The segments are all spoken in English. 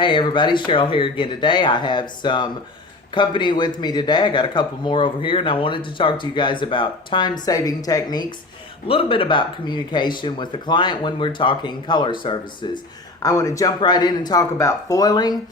Hey everybody, Cheryl here again today. I have some company with me today. I got a couple more over here and I wanted to talk to you guys about time-saving techniques, a little bit about communication with the client when we're talking color services. I want to jump right in and talk about foiling.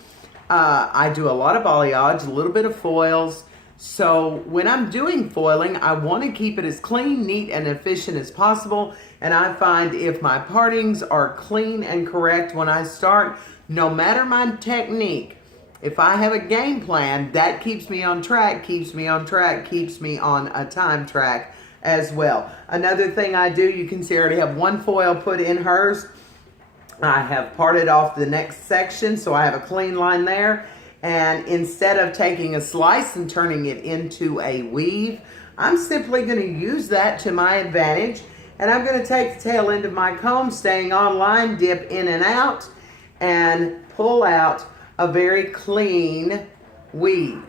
I do a lot of balayage, a little bit of foils. So when I'm doing foiling, I want to keep it as clean, neat, and efficient as possible. And I find if my partings are clean and correct when I start, no matter my technique, if I have a game plan, that keeps me on track, keeps me on a time track as well. Another thing I do, you can see I already have one foil put in hers. I have parted off the next section, so I have a clean line there. And instead of taking a slice and turning it into a weave, I'm simply going to use that to my advantage. And I'm going to take the tail end of my comb, staying on line, dip in and out, and pull out a very clean weave.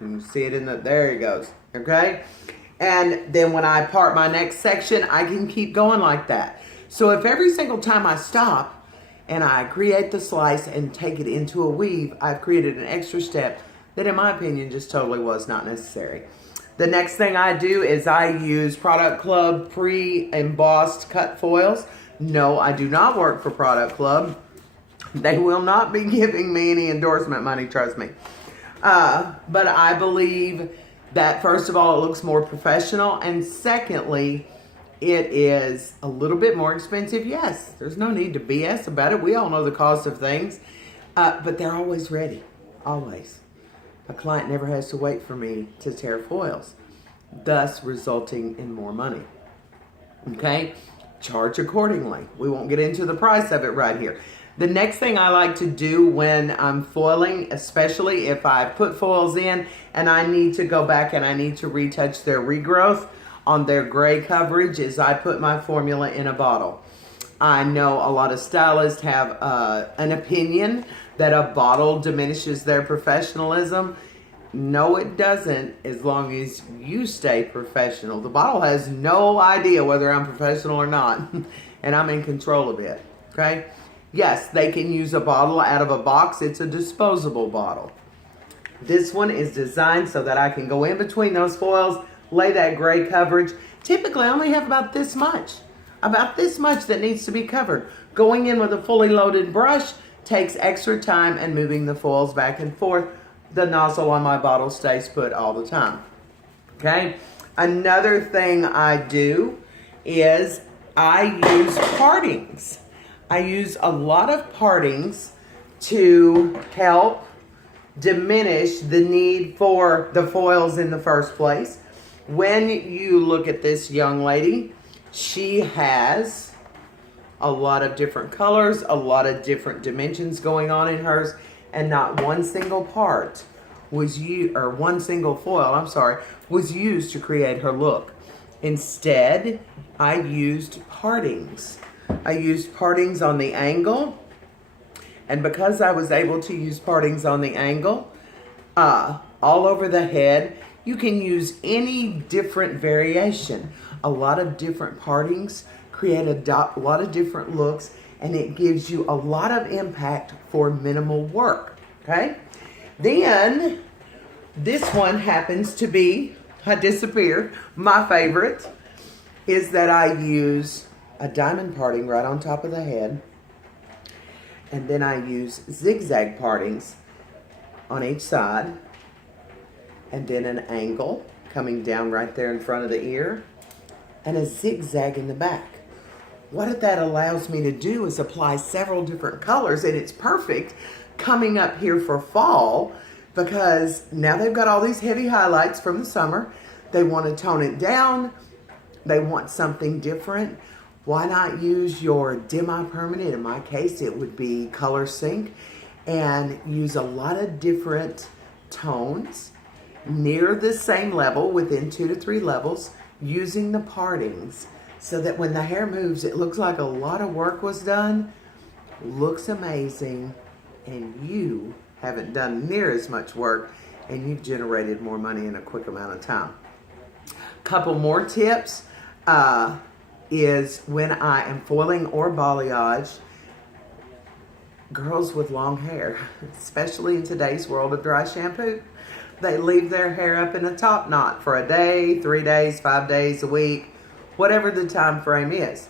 You can see it in the, there it goes, okay? And then when I part my next section, I can keep going like that. So if every single time I stop and I create the slice and take it into a weave, I've created an extra step that in my opinion just totally was not necessary. The next thing I do is I use Product Club pre-embossed cut foils. No, I do not work for Product Club. They will not be giving me any endorsement money, trust me. But I believe that first of all, it looks more professional, and secondly, it is a little bit more expensive. Yes, there's no need to BS about it. We all know the cost of things, but they're always ready, always. A client never has to wait for me to tear foils, thus resulting in more money. Okay, charge accordingly. We won't get into the price of it right here. The next thing I like to do when I'm foiling, especially if I put foils in and I need to go back and I need to retouch their regrowth on their gray coverage, is I put my formula in a bottle. I know a lot of stylists have an opinion that a bottle diminishes their professionalism. No, it doesn't, as long as you stay professional. The bottle has no idea whether I'm professional or not, and I'm in control of it, okay? Yes, they can use a bottle out of a box. It's a disposable bottle. This one is designed so that I can go in between those foils, lay that gray coverage. Typically, I only have about this much that needs to be covered. Going in with a fully loaded brush takes extra time, and moving the foils back and forth, the nozzle on my bottle stays put all the time. Okay? Another thing I do is I use partings. I use a lot of partings to help diminish the need for the foils in the first place. When you look at this young lady, she has a lot of different colors, a lot of different dimensions going on in hers, and not one single part was used, or one single foil, I'm sorry, was used to create her look. Instead, I used partings. I used partings on the angle, and because I was able to use partings on the angle, all over the head, you can use any different variation. A lot of different partings create a lot of different looks, and it gives you a lot of impact for minimal work, okay? Then, this one happens to be, I disappeared, my favorite, is that I use a diamond parting right on top of the head, and then I use zigzag partings on each side, and then an angle coming down right there in front of the ear, and a zigzag in the back. What that allows me to do is apply several different colors, and it's perfect coming up here for fall, because now they've got all these heavy highlights from the summer. They want to tone it down. They want something different. Why not use your demi-permanent? In my case, it would be Color Sync, and use a lot of different tones near the same level, within 2 to 3 levels, using the partings, so that when the hair moves, it looks like a lot of work was done, looks amazing, and you haven't done near as much work, and you've generated more money in a quick amount of time. Couple more tips. Is when I am foiling or balayage, girls with long hair, especially in today's world of dry shampoo, they leave their hair up in a top knot for a day, 3 days, 5 days, a week, whatever the time frame is.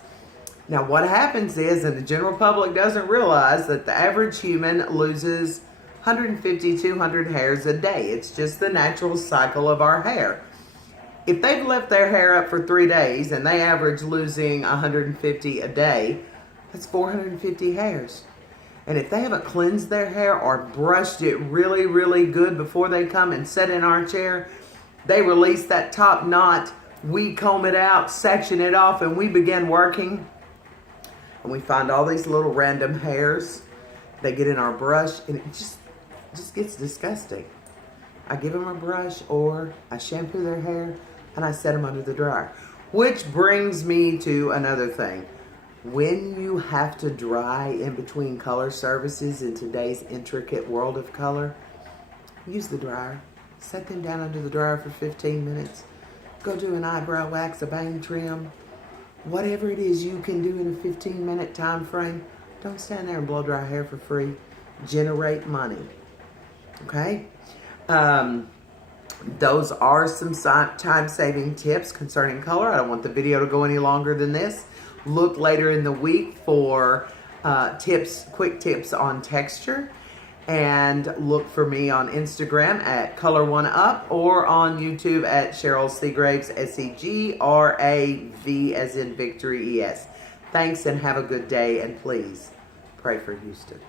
Now what happens is, and the general public doesn't realize, that the average human loses 150, 200 hairs a day. It's just the natural cycle of our hair. If they've left their hair up for 3 days and they average losing 150 a day, that's 450 hairs. And if they haven't cleansed their hair or brushed it really, really good before they come and sit in our chair, they release that top knot, we comb it out, section it off, and we begin working. And we find all these little random hairs. They get in our brush, and it just gets disgusting. I give them a brush, or I shampoo their hair, and I set them under the dryer. Which brings me to another thing. When you have to dry in between color services in today's intricate world of color, use the dryer. Set them down under the dryer for 15 minutes. Go do an eyebrow wax, a bang trim. Whatever it is you can do in a 15-minute time frame, don't stand there and blow dry hair for free. Generate money. Okay? Those are some time-saving tips concerning color. I don't want the video to go any longer than this. Look later in the week for quick tips on texture. And look for me on Instagram at Color1Up or on YouTube at Cheryl Segraves, Segrav as in Victory ES. Thanks and have a good day, and please pray for Houston.